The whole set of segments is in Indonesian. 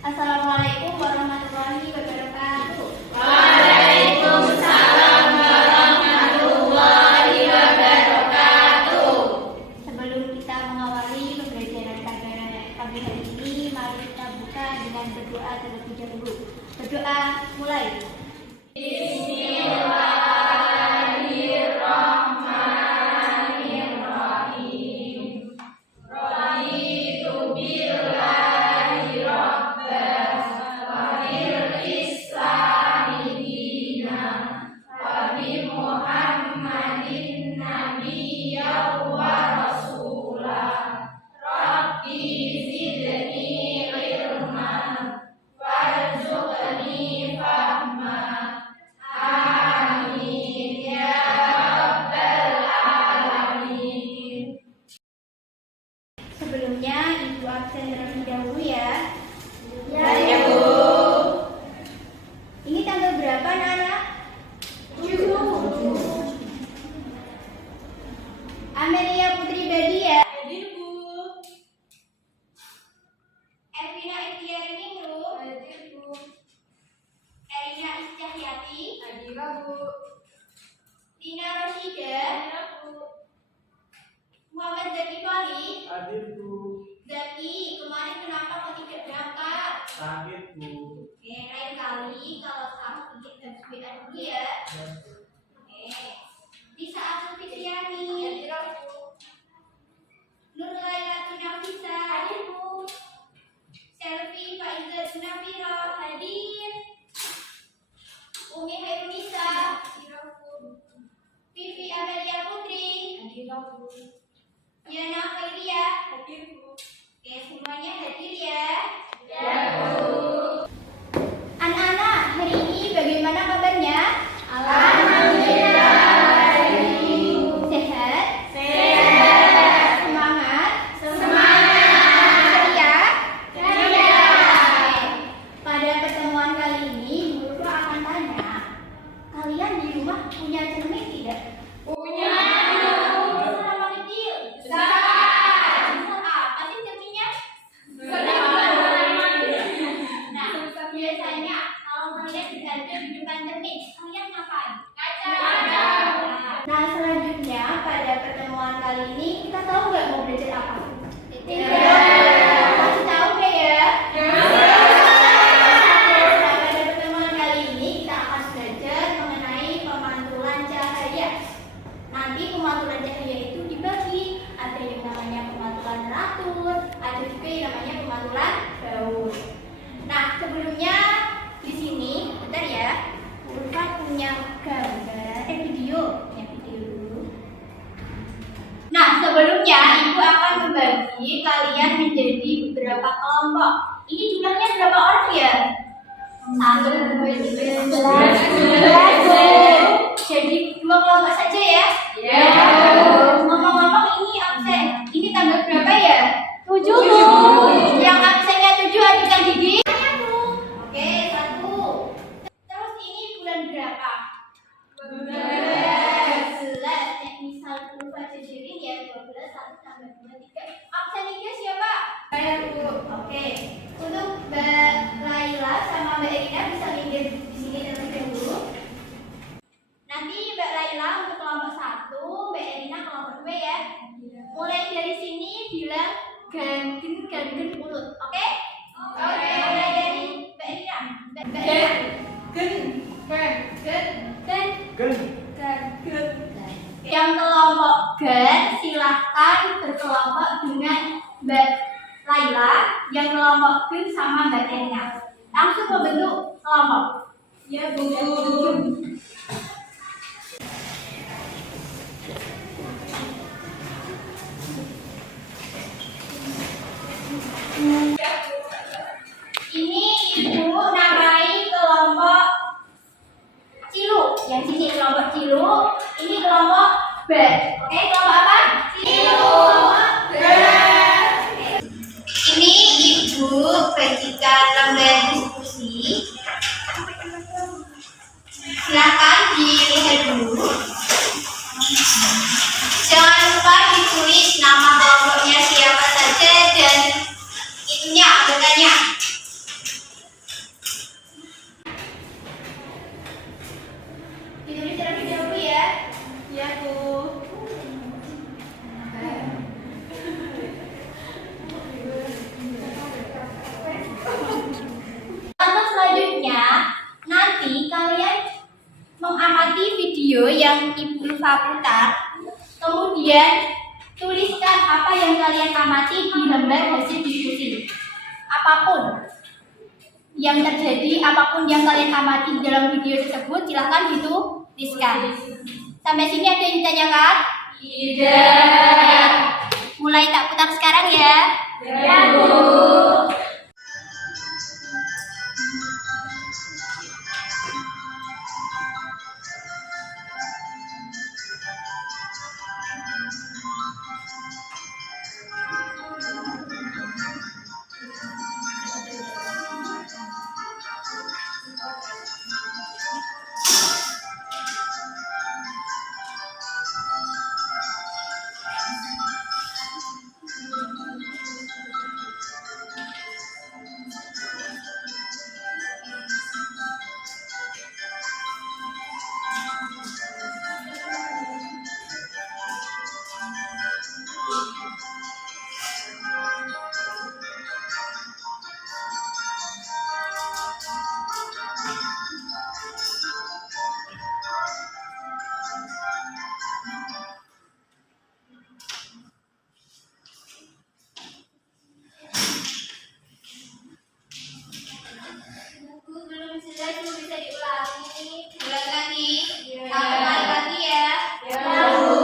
Assalamualaikum warahmatullahi wabarakatuh. Waalaikumsalam warahmatullahi wabarakatuh. Sebelum kita mengawali pembelajaran pada pagi hari ini, mari kita buka dengan berdoa terlebih dahulu. Berdoa, mulai. Bismillahirrahmanirrahim. Raditu billahi rabban wa bil islami dinan wa bi Muhammadin nabiyyan wa rasulah. Rabbi zidni ilman warzuqni fahma. Amin ya rabbal alamin. Sebelumnya, Ibu absen terlebih dahulu ya. Ya, Bu. Ini tanggal berapa, anak-anak? 7. Amelia Putri Badia, Hadir, Bu. Evina Ikhtiari Ningrum, Hadir, Bu. Erina Iscahyati, Hadir, Bu. Tina Roshida, Hadir, Bu. Muhammad Zaki Fali. Hadir, Bu. Zaki, kemarin kenapa kau tidak berangkat? Sakit, Bu. Oke, lain kali kalau kamu ikut harus WA dulu ya. Oke. Di saat Fitriani, Nur Laila Nafisa, hadir Bu. Selfie Faiza Nafira, hadir. Umi Hairunisa, Vivi Amelia Putri, Yana Khairia, hadir Bu. Oke, semuanya hadir ya. Ya, Bu. Anak-anak, hari ini bagaimana kabarnya? Alhamdulillah. Sehat? Sehat. Semangat? Semangat. Ceria? Ceria. Pada pertemuan kali ini, guru akan tanya, kalian di rumah punya cermin tidak? Punya. Besar apa kecil? Besar. Besar apa sih cerminnya? Nah, biasanya kalau kalian berada di depan cermin, kalian ngapain? Kaca. Nah, selanjutnya pada pertemuan kali ini kita tahu nggak mau belajar apa? Kasih tahu nggak ya? Nah, pada pertemuan kali ini kita akan belajar mengenai pemantulan cahaya. Nanti pemantulan cahaya itu dibagi. Ada yang namanya pemantulan teratur, ada juga yang namanya pemantulan baut. Nah, sebelumnya di sini, bentar ya. Ulfa punya gambar, punya video dulu. Nah, sebelumnya Ibu akan membagi kalian menjadi beberapa kelompok. Ini jumlahnya berapa orang ya? 1, 2, 3, 11. Jadi 2 kelompok saja ya? Ya. Ngomong-ngomong ini absen. Ini tanggal berapa ya? 7. 7. Yang absennya 7 ajukan gigi. Oke, 1. Terus ini bulan berapa? 12. Ya, misal dulu jajarin ya 12, 1 tambah 2, 3. Absen 3 siapa? Saya, Bu. Oke. Untuk Mbak Laila sama Mbak Erina bisa minggir di sini terlebih dahulu. Nanti Mbak Laila untuk kelompok 1, Mbak Erina kelompok 2 ya. Mulai dari sini bilang gangen mulut, oke? Oke. Mulai dari Mbak Erina. Mbak Erina. Yang kelompok gen silahkan berkelompok dengan Mbak Laila, yang kelompok gen sama Mbak Erina. Langsung membentuk kelompok. Ya, Bu. berupa putar. Kemudian tuliskan apa yang kalian amati di lembar hasil diskusi. Apapun yang terjadi, apapun yang kalian amati di dalam video tersebut, silahkan dituliskan. Sampai sini ada yang ditanyakan? Tidak. Mulai tak putar sekarang ya. Ya, Bu. Belum selesai, belum bisa diulangi. Ulang lagi. Kembali lagi ya. Ya, Bu.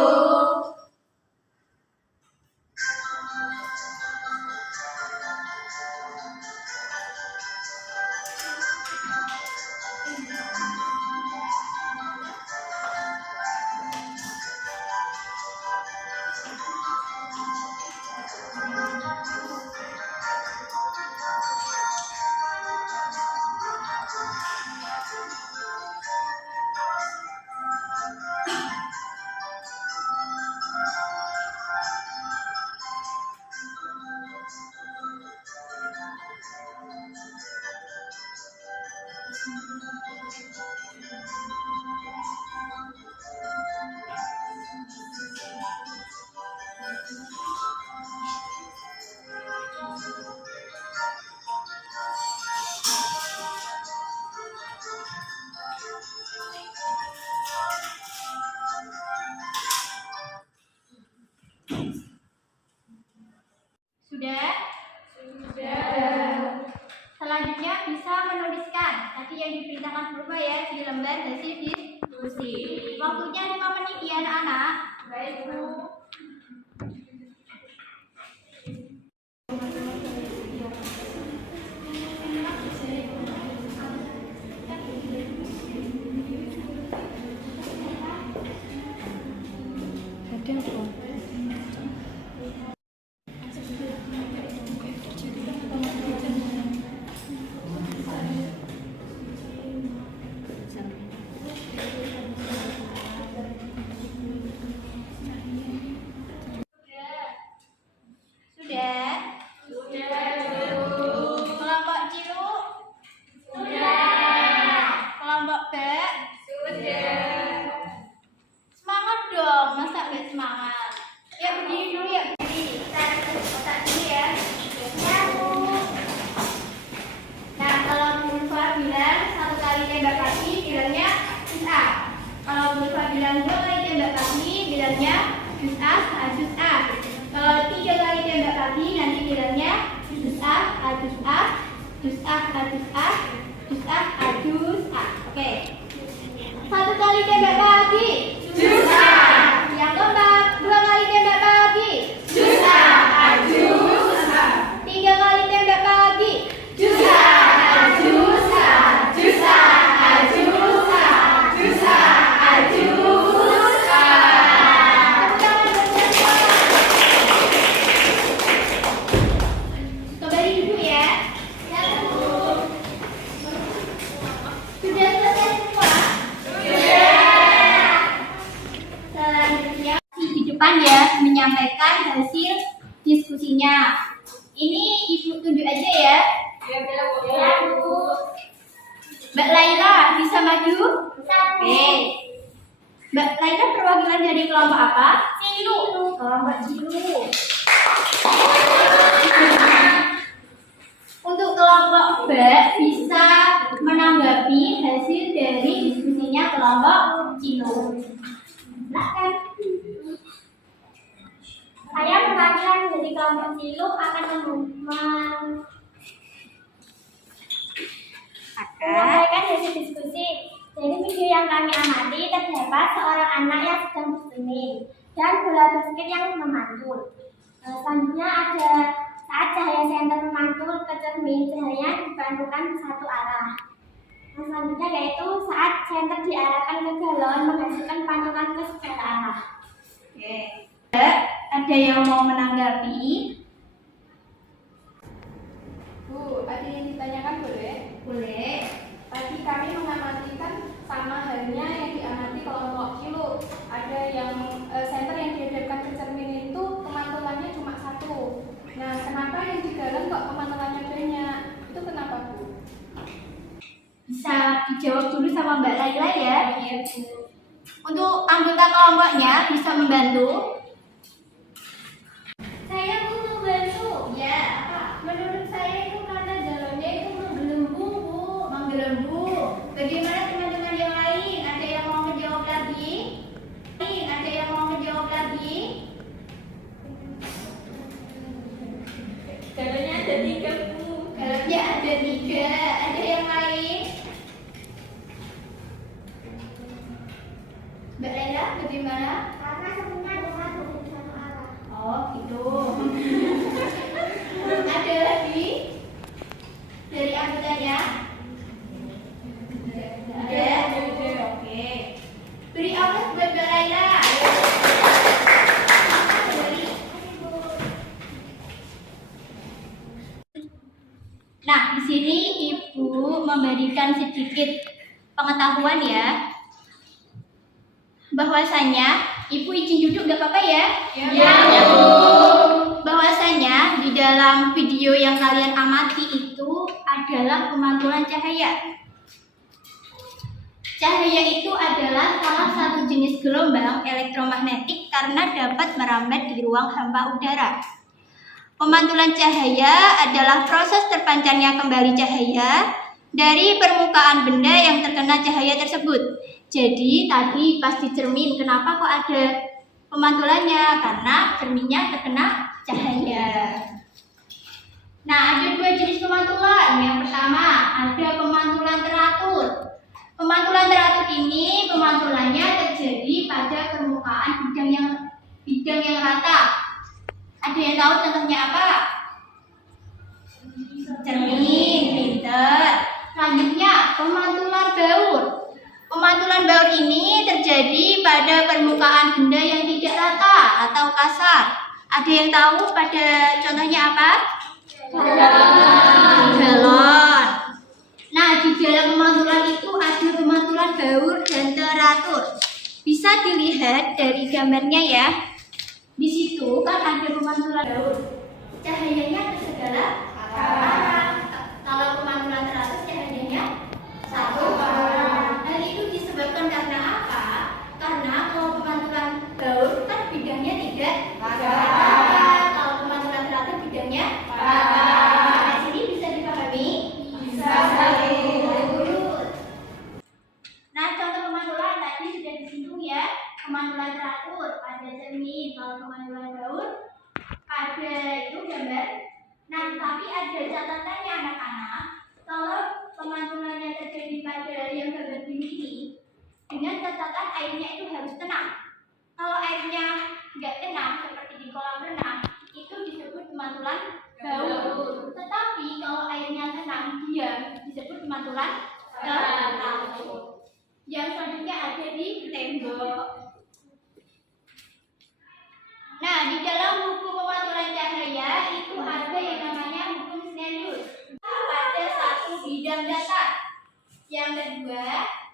Sudah? Selanjutnya bisa menuliskan. Tadi yang diperintahkan berubah ya di lembar hasil diskusi. Waktunya 5 menit ya anak-anak. Baik, Bu. Sudah? Sudah, Bu. Kelompok ciluk? Sudah. Kelompok B? Sudah. Semangat dong, masa nggak semangat? Ya berdiri dulu ya, berdiri. Tarik otak dulu ya. Ya, Bu. Nah, kalau Bu Ulfa bilang 1 kali tembak kaki, bilangnya juz A. Kalau Bu Ulfa bilang 2 kali tembak kaki, bilangnya juz A, juz A. Kalau 3 kali tembak kaki, nanti bilangnya juz A, juz A, juz A, juz A, juz A, juz A. Oke. 1 kali tembak kaki. Juz A. Yang keempat, 2 kali tembak kaki. Juz A. Juz A. 3 kali tembak kaki. Juz A. Juz A. Juz A. Juz A. Juz A. Juz A. Kembali duduk ya. Ya, Bu. Sudah selesai semua? Sudah. Selanjutnya di depan ya menyampaikan hasil diskusinya. Ini Ibu tunjuk aja ya. Ya, Bu. Mbak Laila bisa maju? Oke. Mbak Laila perwakilan dari kelompok apa? Cilu. Kelompok Cilu. Untuk kelompok B bisa menanggapi hasil dari diskusinya kelompok Cilu. Nah, Siluh akan menyampaikan hasil diskusi. Dari video yang kami amati, terdapat seorang anak yang sedang bercermin dan bola basket yang memantul. Selanjutnya ada saat cahaya senter memantul ke cermin, cahaya dipantulkan satu arah. Selanjutnya yaitu saat senter diarahkan ke galon menghasilkan pantulan ke segala arah. Oke. Ada yang mau menanggapi? Bu, ada yang ditanyakan boleh? Boleh. Tadi kami mengamati kan sama halnya yang diamati kelompok kilo. Ada yang senter yang dihadapkan ke cermin itu pemantulannya cuma satu. Nah, kenapa yang di galon kok pemantulannya banyak? Itu kenapa, Bu? Bisa dijawab dulu sama Mbak Laila ya. Iya, Bu. Untuk anggota kelompoknya bisa membantu. Saya butuh bantu. Ya. Menurut saya itu karena galonnya itu menggelembung, Bu. Menggelembung. Bagaimana teman-teman yang lain? Ada yang mau menjawab lagi? Ada yang mau menjawab lagi? Galonnya ada 3, Bu. Galonnya ada 3. Ada yang lain? Mbak Laila, bagaimana? Karena sebenarnya ada satu arah. Oh, gitu. Ada lagi? Dari anggotanya? Ada? Oke. Beri aplaus buat Mbak Laila. Nah, di sini Ibu memberikan sedikit pengetahuan ya. Bahwasanya, Ibu izin duduk gak apa-apa ya? Ya, Bu. Bahwasanya di dalam video yang kalian amati itu adalah pemantulan cahaya. Cahaya itu adalah salah satu jenis gelombang elektromagnetik karena dapat merambat di ruang hampa udara. Pemantulan cahaya adalah proses terpancarnya kembali cahaya dari permukaan benda yang terkena cahaya tersebut. Jadi tadi pas di cermin, kenapa kok ada pemantulannya? Karena cerminnya terkena cahaya. Nah, ada 2 jenis pemantulan. Yang pertama, ada pemantulan teratur. Pemantulan teratur ini pemantulannya terjadi pada permukaan bidang yang rata. Ada yang tahu contohnya apa? Cermin, pinter. Selanjutnya, pemantulan baur. Pemantulan baur ini terjadi pada permukaan benda yang tidak rata atau kasar. Ada yang tahu pada contohnya apa? Galon. Nah, di dalam pemantulan itu ada pemantulan baur dan teratur. Bisa dilihat dari gambarnya ya. Di situ kan ada pemantulan baur. Cahayanya ke segala arah. Kalau pemantulan teratur cahayanya Satu arah. Hal itu disebabkan karena apa? Karena kalau pemantulan baur kan bidangnya tidak rata. Kalau pemantulan teratur bidangnya rata. Nah, sini bisa dipahami? Bisa. Nah, contoh pemantulan tadi sudah disinggung ya. Pemantulan teratur pada cermin. Kalau pemantulan baur ada itu gambar. Nah, tapi ada catatannya anak-anak. Kalau pemantulannya terjadi pada yang gambar ini, dengan catatan airnya itu harus tenang. Kalau airnya nggak tenang seperti di kolam renang, itu disebut pemantulan baur. Tetapi kalau airnya tenang, dia disebut pemantulan teratur. Yang selanjutnya ada di tembok. Nah, di dalam buku pemantulan cahaya itu ada yang namanya hukum Snellius. Pada satu bidang datar. Yang kedua,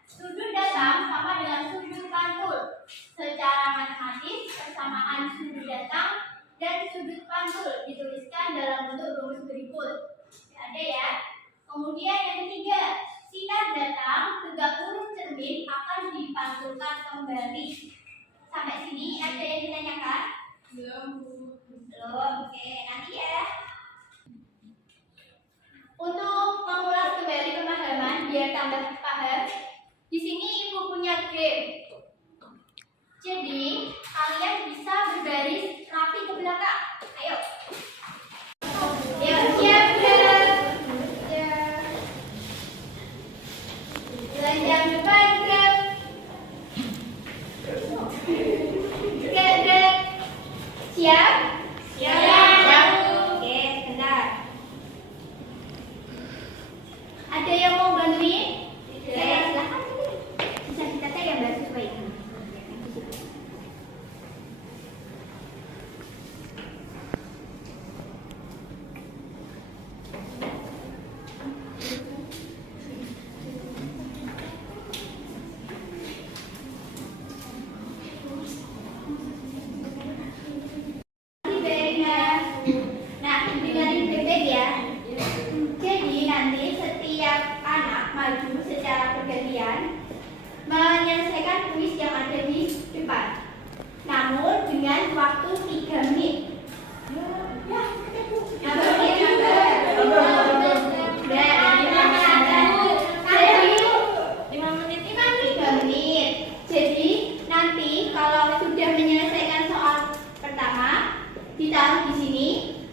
sudut datang sama dengan sudut pantul. Secara matematis, persamaan sudut datang dan sudut pantul dituliskan dalam bentuk rumus berikut. Ada ya. Kemudian yang ketiga, sinar datang tegak lurus cermin akan dipantulkan kembali. Sampai sini ada yang ditanyakan? Belum, Bu. Belum. Oke, nanti ya. Untuk mengulas kembali pemahaman biar tambah paham, di sini Ibu punya game. Jadi kalian bisa berbaris rapi ke belakang. Ayo.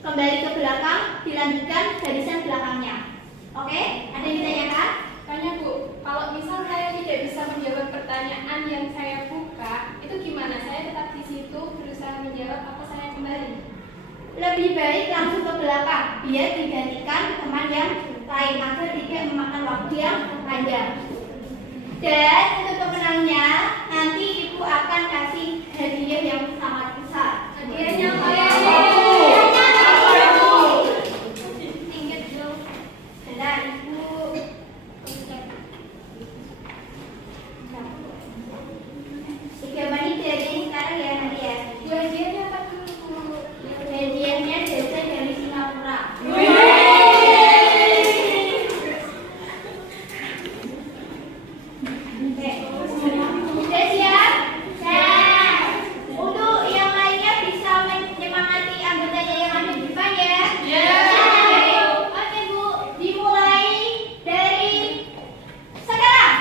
kembali ke belakang, dilanjutkan barisan belakangnya. Oke, ada yang ditanyakan? Tanya Bu, kalau misal saya tidak bisa menjawab pertanyaan yang saya buka, itu gimana? Saya tetap di situ berusaha menjawab apa saya kembali? Lebih baik langsung ke belakang, biar digantikan teman yang lain agar tidak memakan waktu yang panjang. Dan untuk pemenangnya, nanti Ibu akan kasih hadiah yang sangat besar. Hadiahnya apa ya? Ingat dulu. Bentar, Ibu. 3 menit dari sekarang ya nanti ya. Hadiahnya apa dulu Bu? Hadiahnya jasa dari Singapura. Oke. Sudah siap? Siap. Untuk yang lainnya bisa menyemangati anggotanya yang ada di depan ya. Oke Bu, dimulai dari sekarang.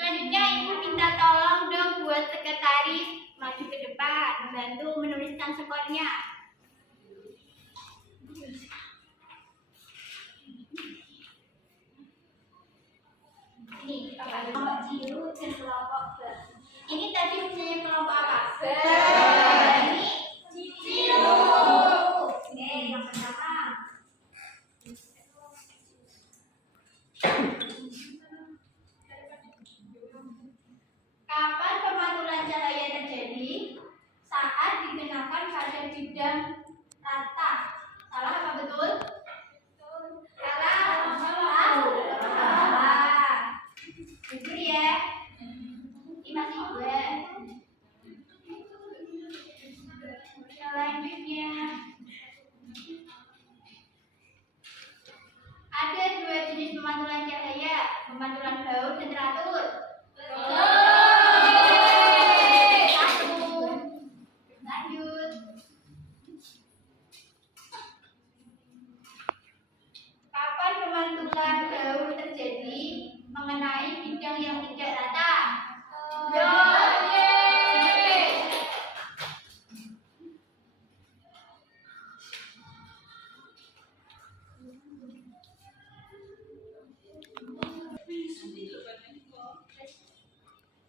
Selanjutnya Ibu minta tolong dong buat sekretaris maju ke depan, bantu menuliskan skornya. Ini kelompok biru dan kelompok B. Ini tadi misalnya kelompok apa? B. Ini biru. Oke, yang pertama. Kapan pemantulan cahaya terjadi? Saat digunakan pada bidang rata. Salah apa betul? Salah. Jujur ya. Ini masih gue. Selanjutnya ada 2 jenis pemantulan cahaya, pemantulan baur dan teratur. Lanjut. Kapan pemantulan baur terjadi mengenai bidang yang tidak rata?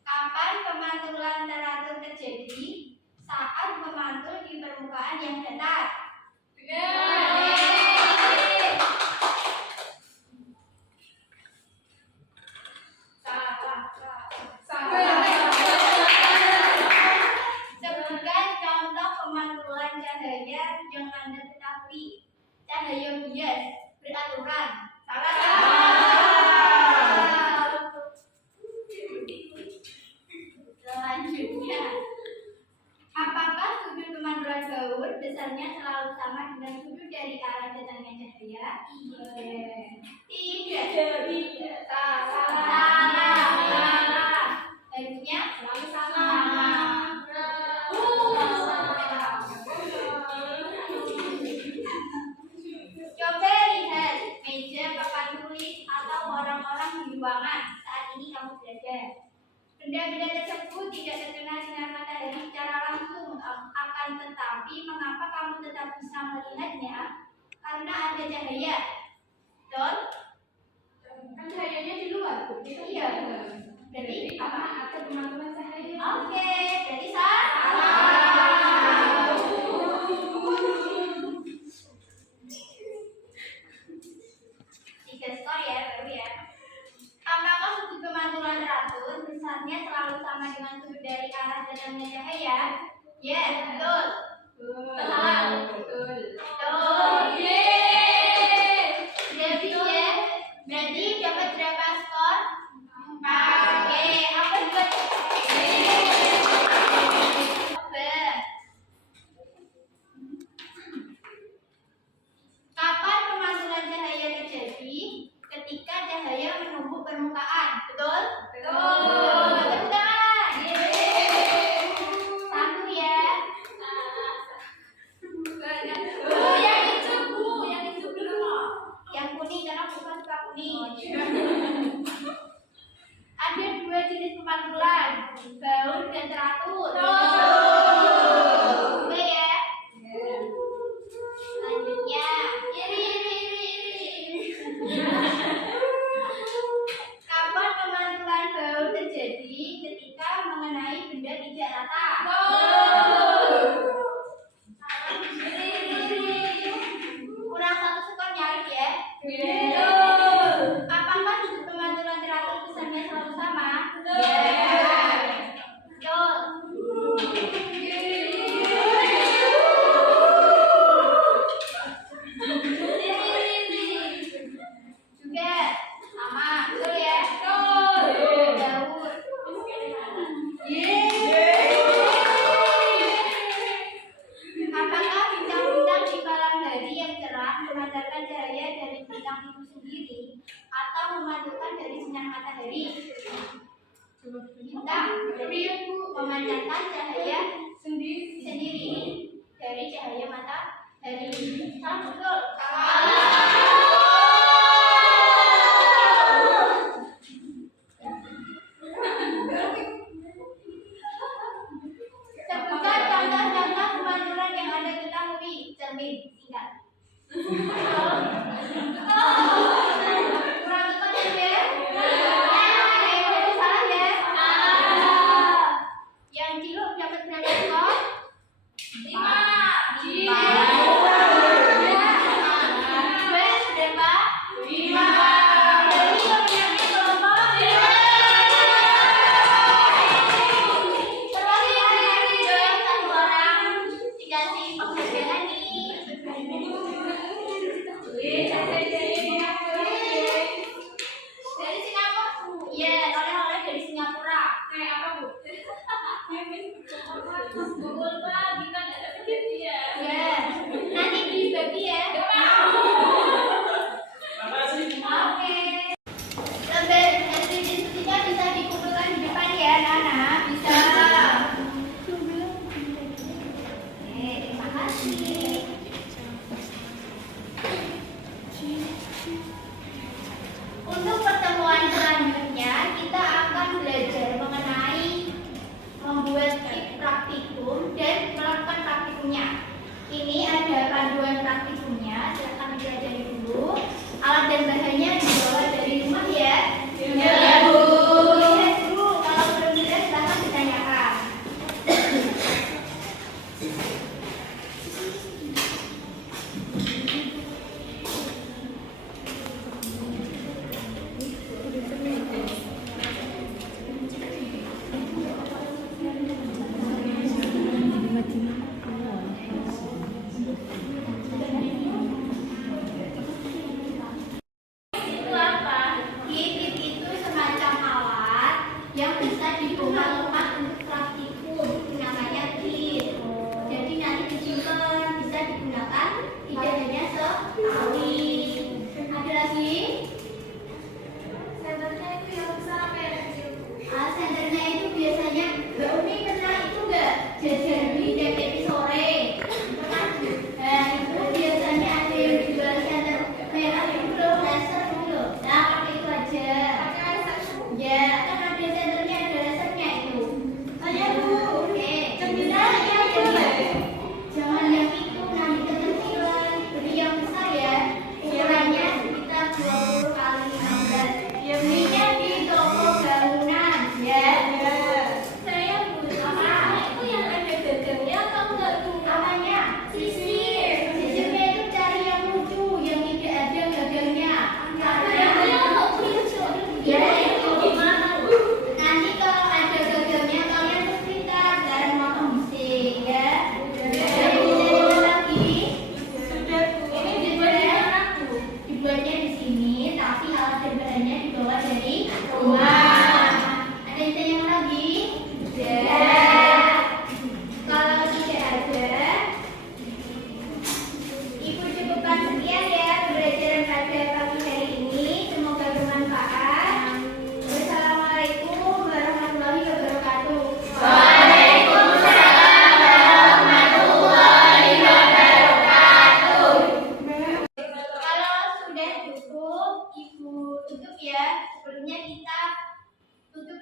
Kapan pemantulan teratur terjadi? Saat memantul di permukaan yang datar. Sebutkan contoh pemantulan cahaya yang Anda ketahui. Cahaya bias beraturan. Selanjutnya, apakah sudut pemantulan baur besarnya selalu sama dengan sudut dari arah datangnya cahaya? Tidak. Salah. dada. Benda-benda tersebut tidak terkena sinar matahari secara langsung, akan tetapi mengapa kamu tetap bisa melihatnya? Karena ada cahaya. Betul? Kan cahayanya di luar, Bu. Iya. Jadi apa? Ada pemantulan cahaya. Oke, berarti salah. Tiga skor ya, baru ya. Apakah sudut pemantulan teratur besarnya selalu sama dengan sudut dari arah datangnya cahaya? Ya, betul. Salah. Betul. Betul. Yeay. Jadi ya, berarti dapat berapa skor? 4. Oke, apa buat? Kapan pemantulan cahaya terjadi? Ketika cahaya menumbuk permukaan. Betul? Betul. Tepuk tangan. Satu ya. Yang itu, Bu. Yang itu belum. Yang kuning karena bukan suka kuning. Ada dua jenis pemantulan, baur dan teratur. Dua ya. Selanjutnya, kapan pemantulan baur terjadi? Ketika mengenai benda tidak rata. Kurang satu skor nyaris ya. Apakah sudut pemantulan teratur besarnya selalu sama? Betul. Juga sama, betul ya? Baur. Apakah bintang-bintang di malam hari yang cerah memancarkan cahaya dari bintang itu sendiri atau memancarkan dari sinar matahari? Bintang memancarkan cahaya sendiri dari cahaya matahari. Salah betul? Sebutkan contoh-contoh pemantulan yang Anda ketahui. Cermin, singkat. Kurang tepat ya? Jadi salah ya? Yang ciluk dapat berapa skor? 5. Berapa? 5. Jadi pemenangnya kelompok satu orang dikasih penghargaan nih. Dari Singapura. Iya, oleh-oleh dari Singapura. Kayak apa, Bu? Google Pak, kita nggak dapat ya. Ya, nanti dibagi ya. Oke. Lembar hasil diskusinya bisa dikumpulkan di depan ya, anak-anak. Bisa. Terima kasih. Untuk pertemuan selanjutnya, kita akan belajar mengenai membuat praktikum dan melakukan praktikumnya. Ini ada panduan praktikumnya, silakan dipelajari dulu. Alat dan bahannya dibawa dari rumah ya. Ya, Bu. Lihat dulu, kalau belum jelas silakan ditanyakan. Itu apa? Kit itu semacam alat yang bisa dibawa rumah untuk praktikum, namanya kit. Jadi nanti disimpan, bisa digunakan tidak hanya sekali. Ada lagi? Senternya itu yang besar apa yang kecil? Senternya itu biasanya Mbak Umi pernah itu nggak jajan di DKP sore? Pernah? Nah itu biasanya ada yang dijual senter merah itu loh, laser itu loh. Nah pakai itu aja. Pakai laser. Ya kan ada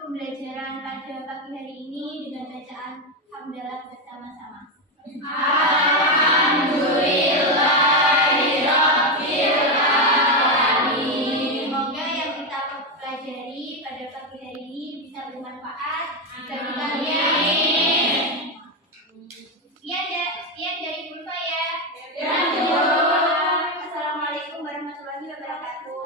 pembelajaran pada pagi hari ini dengan bacaan hamdalah bersama-sama. Semoga yang kita pelajari pada pagi hari ini bisa bermanfaat bagi kalian. Sekian dari guru saya. Assalamualaikum warahmatullahi wabarakatuh.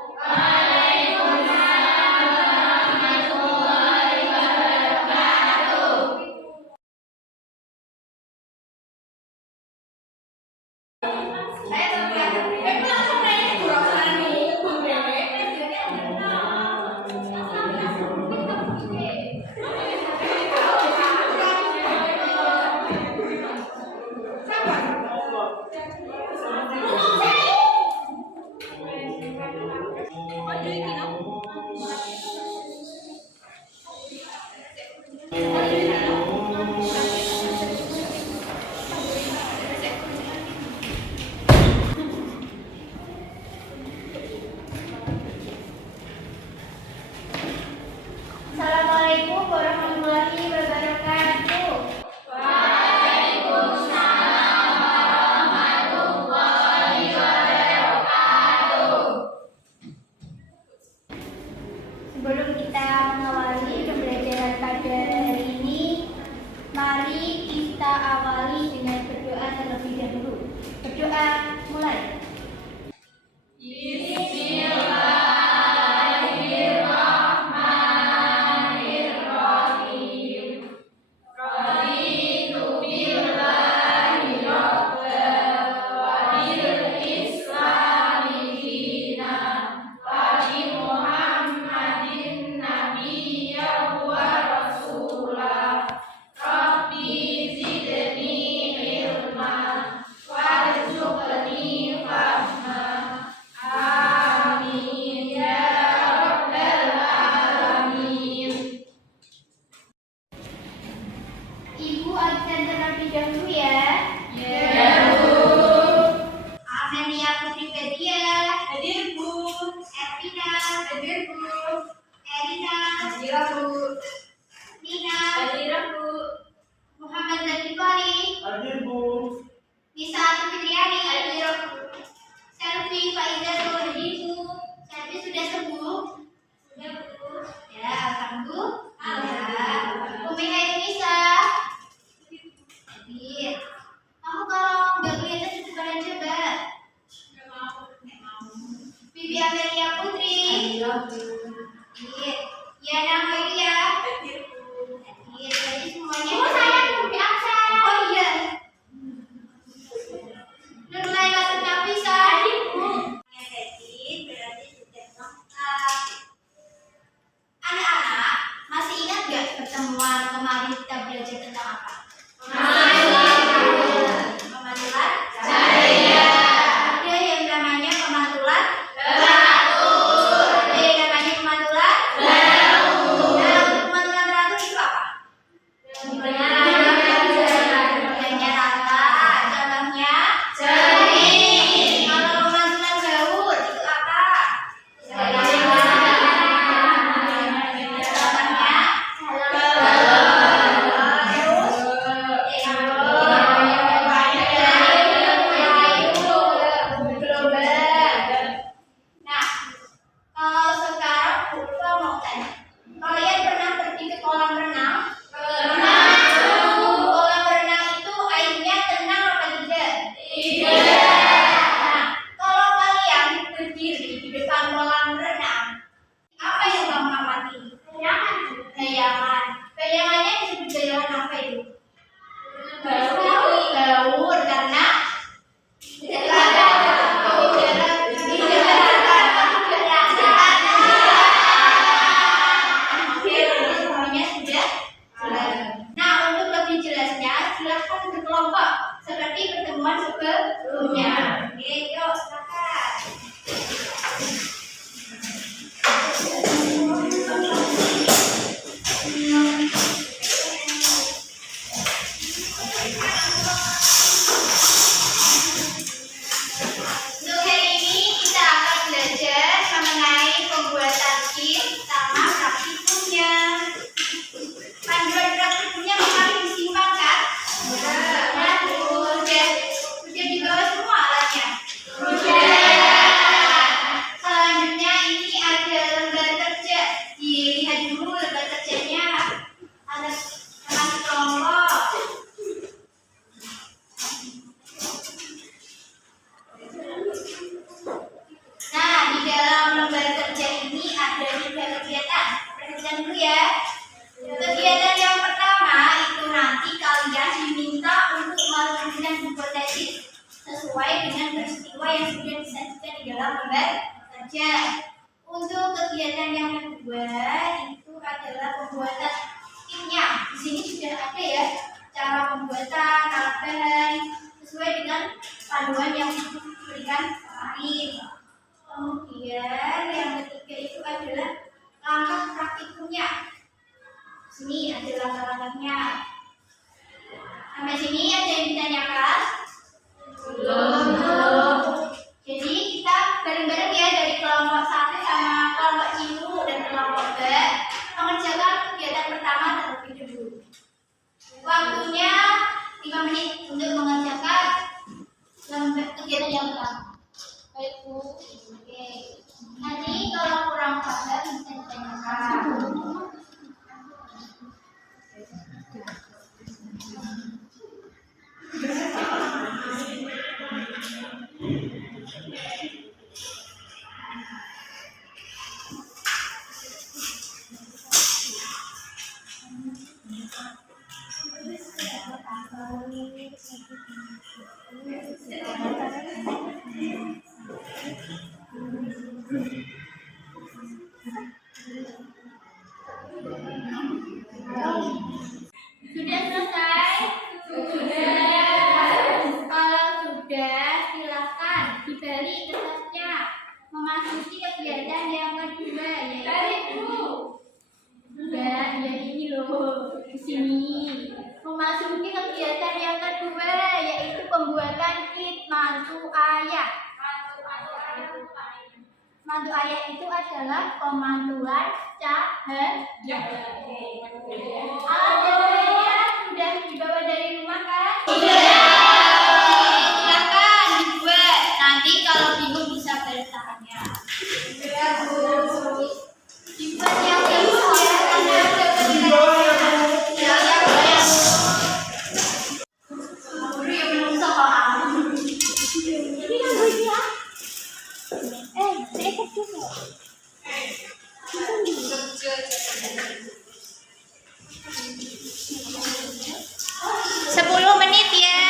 Assalamualaikum warahmatullahi wabarakatuh. Sebelum kita mengawali pembelajaran pada hari ini, mari kita awali dengan berdoa terlebih dahulu. Berdoa, mulai. Ibu absen terlebih dahulu ya. Amelia Putri Bedia. Hadir Bu. Ervina. Hadir Bu. Erina. Hadir Bu. Nina. Hadir Bu. Muhammad Zakifari. Hadir Bu. Nisa Fitriani. Hadir Bu. Selvi Faizatul. Hadir Bu. Selvi sudah sembuh? Sudah Bu. Ya, alhamdulillah. Umi Hairunisa. Hadir. Kamu kalau nggak kelihatan cukup coba. Nggak mau. Bibi Amelia Putri. Hadir. Yana Melia. Hadir. Jadi semuanya. Oh saya Bibi absen. Oh iya. Nurlaila Nafisa. Hadir Bu. Hadir berarti sudah lengkap. Anak-anak masih ingat nggak pertemuan kemarin kita belajar tentang apa? Pemantulan cahaya. Ada yang namanya pemantulan teratur. Ada yang namanya pemantulan teratur. Nah, untuk pemantulan teratur itu apa? Jalannya rata, jalannya jernih. Kalau pemantulan gaul itu apa? Jalannya bayangannya disebut bayangan apa itu? Gaul karena semuanya sudah. Nah, untuk lebih jelasnya silahkan berkelompok seperti pertemuan sebelumnya. Oke, yuk silakan. gambar saja. Untuk kegiatan yang kedua itu adalah pembuatan kitnya. Di sini sudah ada ya cara pembuatan alat bahan sesuai dengan panduan yang diberikan kemarin. Kemudian yang ketiga itu adalah langkah praktikumnya. Sini ada langkah-langkahnya. Sampai sini ada yang ditanyakan? Belum. Jadi kita bareng-bareng ya dari kelompok 1 sama kelompok Cilu dan kelompok B mengerjakan kegiatan pertama terlebih dahulu. Waktunya 5 menit untuk mengerjakan kegiatan yang pertama. Baik Bu. Oke. Nanti kalau kurang paham bisa ditanyakan. Sudah selesai? Sudah. Kalau sudah, silakan dibalik kertasnya. Memasuki kegiatan yang kedua yaitu sudah, ya ini loh di sini. Memasuki kegiatan yang kedua yaitu pembuatan kit mantu ayah. Mantu ayah itu adalah pemantulan cahaya. Alat-alatnya sudah dibawa dari rumah kan? Silakan dibuat. Nanti kalau bingung bisa bertanya. Dibuat yang bagus ya, karena ada penilaian. Ya. Guru yang belum paham. Ini kan gue ya. Saya kecil. 10 menit ya.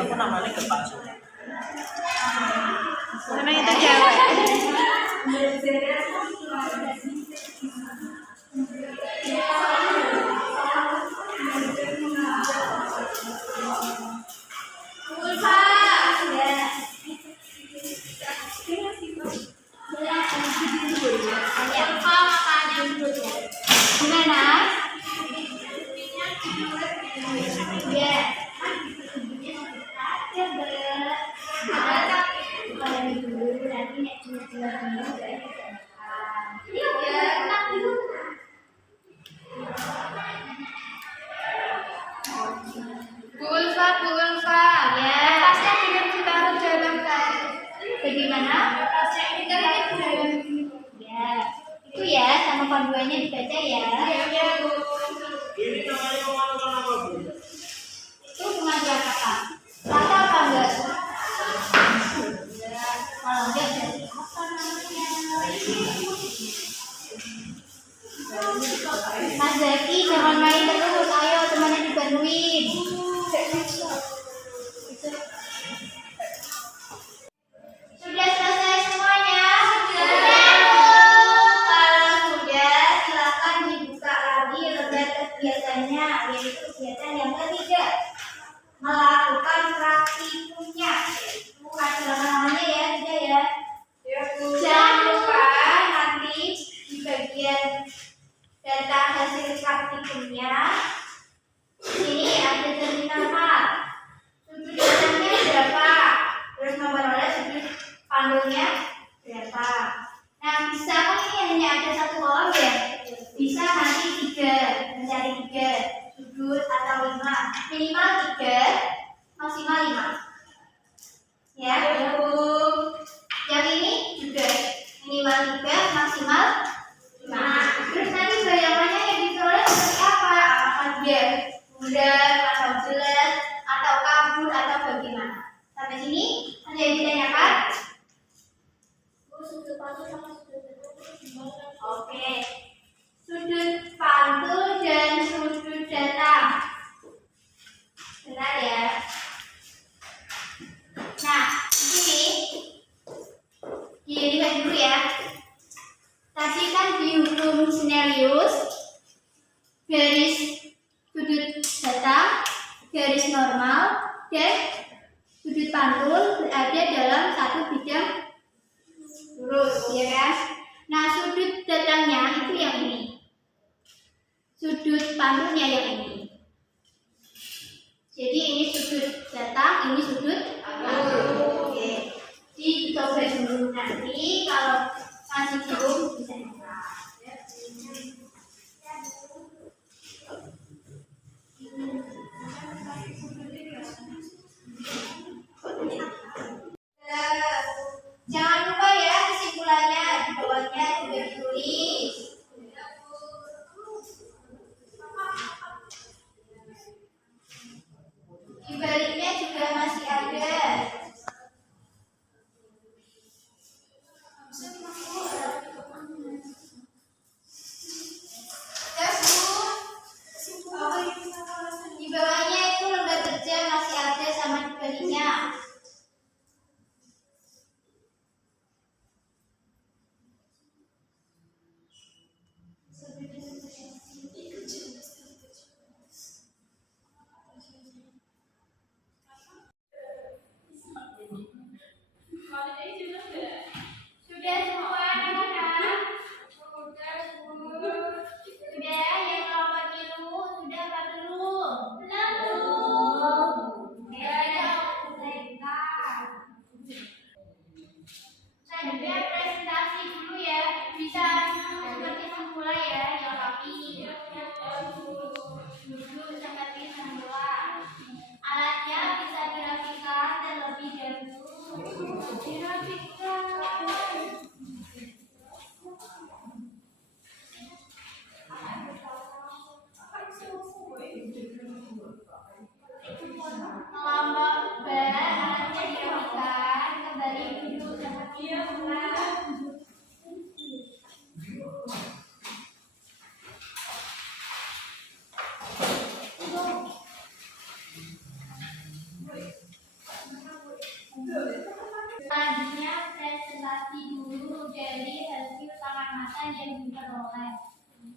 Apa namanya kepak? Memang itu Jawa. Bulfa, ya. Kertasnya belum ditaruh dalam tas. Bagaimana? Kertasnya ini kan dalam. Ya, itu ya sama panduannya dibaca ya. Iya, Bu. Ini namanya pemantauan apa, Bu? Itu pengajuan kata. Kata apa enggak? Ya, kalau enggak berarti apa namanya? Mas Zaki, jangan main terus. Ayo temannya dibantuin. Sudah selesai semuanya? Sudah. Kalau sudah, silakan dibuka lagi lembar kegiatannya, yaitu kegiatan yang ketiga, melakukan praktikumnya. Itu ada namanya ya, tidak ya? Jangan lupa nanti di bagian data hasil praktikumnya ini ada terminal hal. Sudut pandangnya berapa? Terus memperoleh sudut pandangnya berapa? Nah, bisa kan ini hanya ada satu kolom ya? Bisa nanti 3, mencari 3 sudut atau 5, minimal 3, maksimal 5. Ya, yang ini juga minimal 3, maksimal 5. Terus nanti bayangannya yang diperoleh seperti apa? Apakah dia bulat atau jelas atau kabur atau bagaimana? Sampai sini ada yang ditanyakan? Sudut pandang ini. Jadi ini sudut datang, ini sudut alur. Oke. Dicoba dulu nanti kalau masih belum bisa dicoba. Jangan lupa ya kesimpulannya di bawahnya juga ditulis. Di baliknya juga masih ada. Di bawahnya itu lembar kerja masih ada sama di baliknya. Sudah semua anak-anak? Sudah yang kelompok biru sudah apa belum? Belum. Saya juga presentasi dulu ya. Bisa seperti semula ya, yang rapi. Duduk seperti semula. Alatnya bisa dirapikan terlebih dahulu. Dirapikan. Kelompok B alatnya dirapikan, kembali duduk seperti semula. Selanjutnya presentasi dulu dari hasil pengamatan yang diperoleh.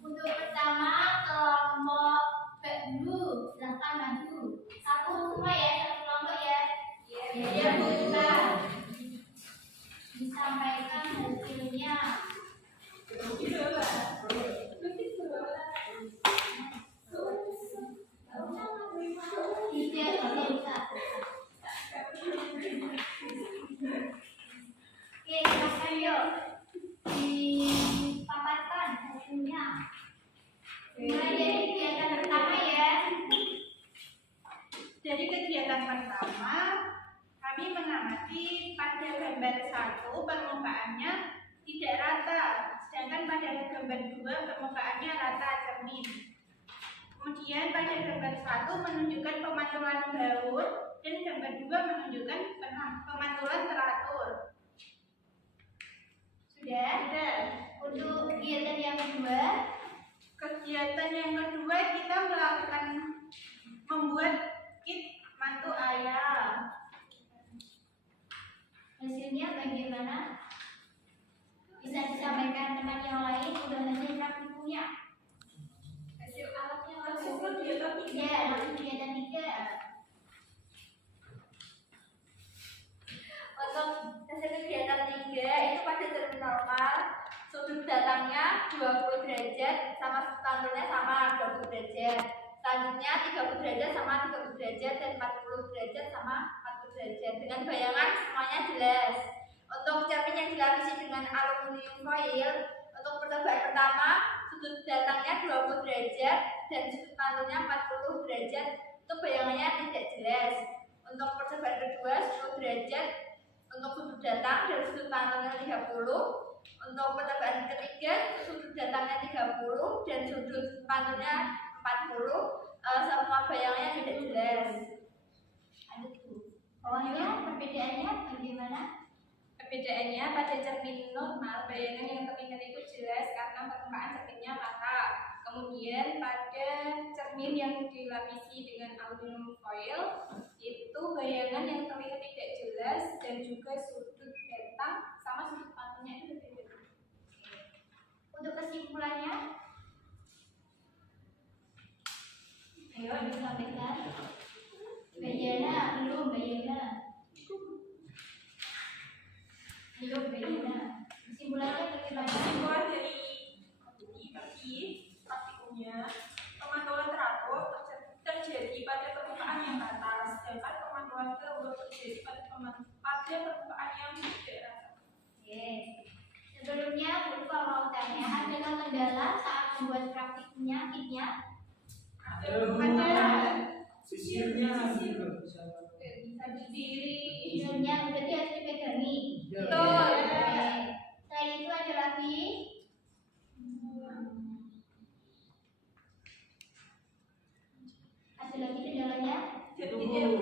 Untuk pertama kelompok B dulu, silahkan maju. Satu semua ya, satu kelompok ya. Ya, bukan. Disampaikan hasilnya. Tidak bisa. Oke, silakan yuk dipaparkan hasilnya. Mulai dari kegiatan pertama ya. Dari kegiatan pertama, kami mengamati pada gambar 1 permukaannya tidak rata, sedangkan pada gambar 2 permukaannya rata cermin. Kemudian pada gambar 1 menunjukkan pemantulan baur dan gambar 2 menunjukkan pemantulan teratur. Sudah. Untuk kegiatan yang kedua, kita melakukan membuat kit mantu ayam. hasilnya bagaimana? Bisa disampaikan teman yang lain udah hasil praktikumnya. Hasil alatnya Ya, langsung kegiatan 3. Untuk hasil kegiatan 3 itu pada cermin normal, sudut datangnya 20 derajat sama standarnya sama 20 derajat. Selanjutnya 30 derajat sama 30 derajat dan 40 derajat sama 40 derajat. Dengan bayangan semuanya jelas. Untuk cermin yang dilapisi dengan aluminium foil, untuk percobaan pertama sudut datangnya 20 derajat dan sudut pantunya 40 derajat. Untuk bayangannya tidak jelas. Untuk percobaan kedua 10 derajat untuk sudut datang dan sudut pantunya 30. Untuk percobaan ketiga sudut datangnya 30 dan sudut pantunya 40. Semua bayangannya tidak jelas. Ada tuh. Bawahnya perbedaannya bagaimana? Perbedaannya pada cermin normal, bayangan yang terlihat itu jelas karena permukaan cerminnya rata. Kemudian pada cermin yang dilapisi dengan aluminium foil, itu bayangan yang terlihat tidak jelas dan juga sudut datang sama sudut pantunya itu berbeda. Untuk kesimpulannya, ayo disampaikan. Bayana, belum Bayana. Ayo Bayana. Kesimpulannya bagaimana? Kesimpulan dari praktikumnya, pemantulan teratur saja permukaan yang tidak rata. Oke. Sebelumnya lupa mau tanya, ada kendala saat membuat praktiknya kitnya? Ada Sisirnya bisa berdiri. Sisirnya berarti harus dipegangi. Betul. Oke. Selain itu ada lagi? Ada lagi kendalanya? itu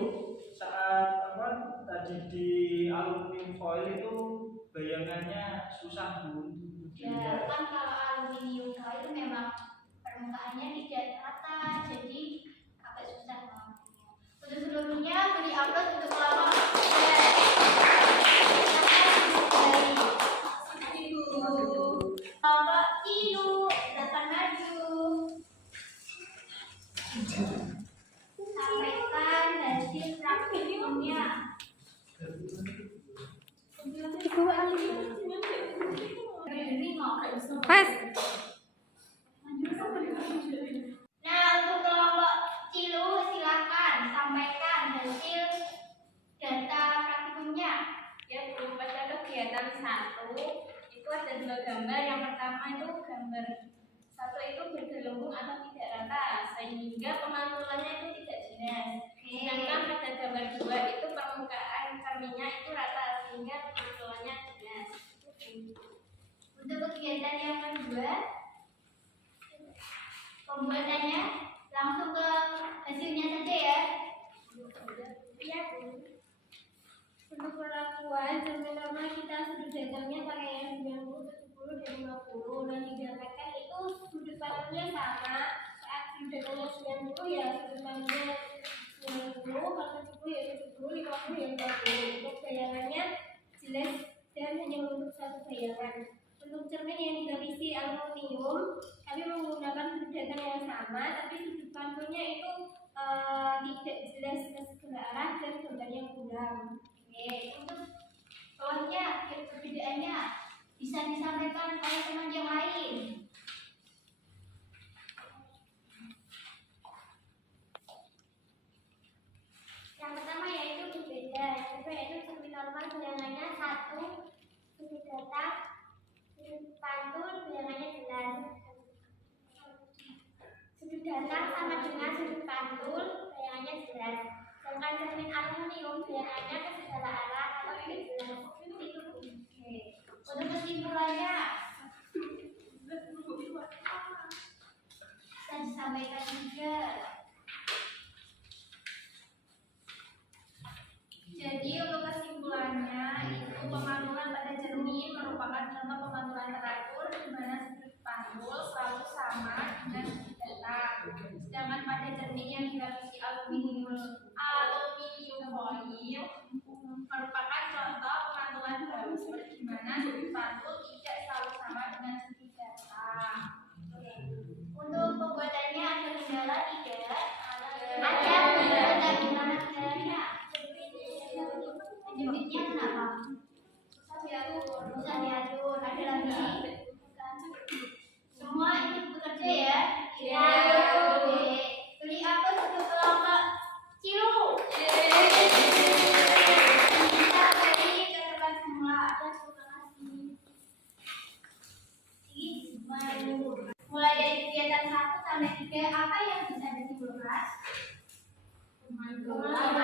saat apa tadi di aluminium foil itu bayangannya susah Bu. Ya, kan kalau aluminium foil itu memang permukaannya tidak rata, jadi agak susah mengambilnya. Untuk seluruhnya beri upload untuk kelompok kelompok Ilu, silakan maju. Sampaikan hasil praktikumnya. Mas. Nah, untuk kelompok Cilu silakan sampaikan hasil data praktikumnya. Ya, belum pada kegiatan 1 itu ada 2 gambar. Yang pertama itu gambar 1 itu bergelembung atau tidak rata sehingga pemantulannya itu tidak jelas. Sedangkan pada gambar 2 itu permukaan cerminnya itu rata sehingga pemantulannya jelas. Untuk kegiatan yang kedua, pembuatannya langsung ke hasilnya saja ya. Iya, Bu. Untuk perlakuan cermin normal kita sudut datangnya pakai yang 90, 70 dan 50 dan didapatkan itu sudut pandangnya sama. Saat sudut datangnya 90 ya sudut pandangnya 90, kalau 70 ya 70, 50 ya 50. Untuk bayangannya jelas dan hanya untuk satu bayangan. Untuk cermin yang dilapisi aluminium, kami menggunakan sudut datang yang sama, tapi sudut pantulnya itu tidak jelas ke segala arah dan gambarnya kurang. Oke, untuk bawahnya perbedaannya bisa disampaikan oleh teman yang lain. Yang pertama yaitu berbeda, yang kedua yaitu cermin normal bayangannya 1, sudut data, sudut pantul bayangannya jelas. Sudut data sama dengan sudut pantul bayangannya jelas. Sedangkan cermin aluminium bayangannya ke segala arah atau tidak jelas. Itu Oke. Untuk kesimpulannya bisa disampaikan juga. Jadi untuk kesimpulannya itu pemantulan pada cermin merupakan contoh pemantulan teratur di mana sudut pantul selalu sama dengan sudut data. Sedangkan pada cermin yang dilapisi aluminium foil merupakan contoh pemantulan baru di mana sudut pantul tidak selalu sama dengan sudut data. Untuk pembuatannya ada kendala tidak? Ada. Ada gimana kendalanya? Jepitnya kenapa? Susah diatur. Ada lagi? Semua ikut bekerja ya? Iya. Oke. Beri apa untuk kelompok Cilu? Kita beri ke teman semula. Terima kasih. Mulai dari kegiatan 1 sampai 3, apa yang bisa disimpulkan? Pemantulan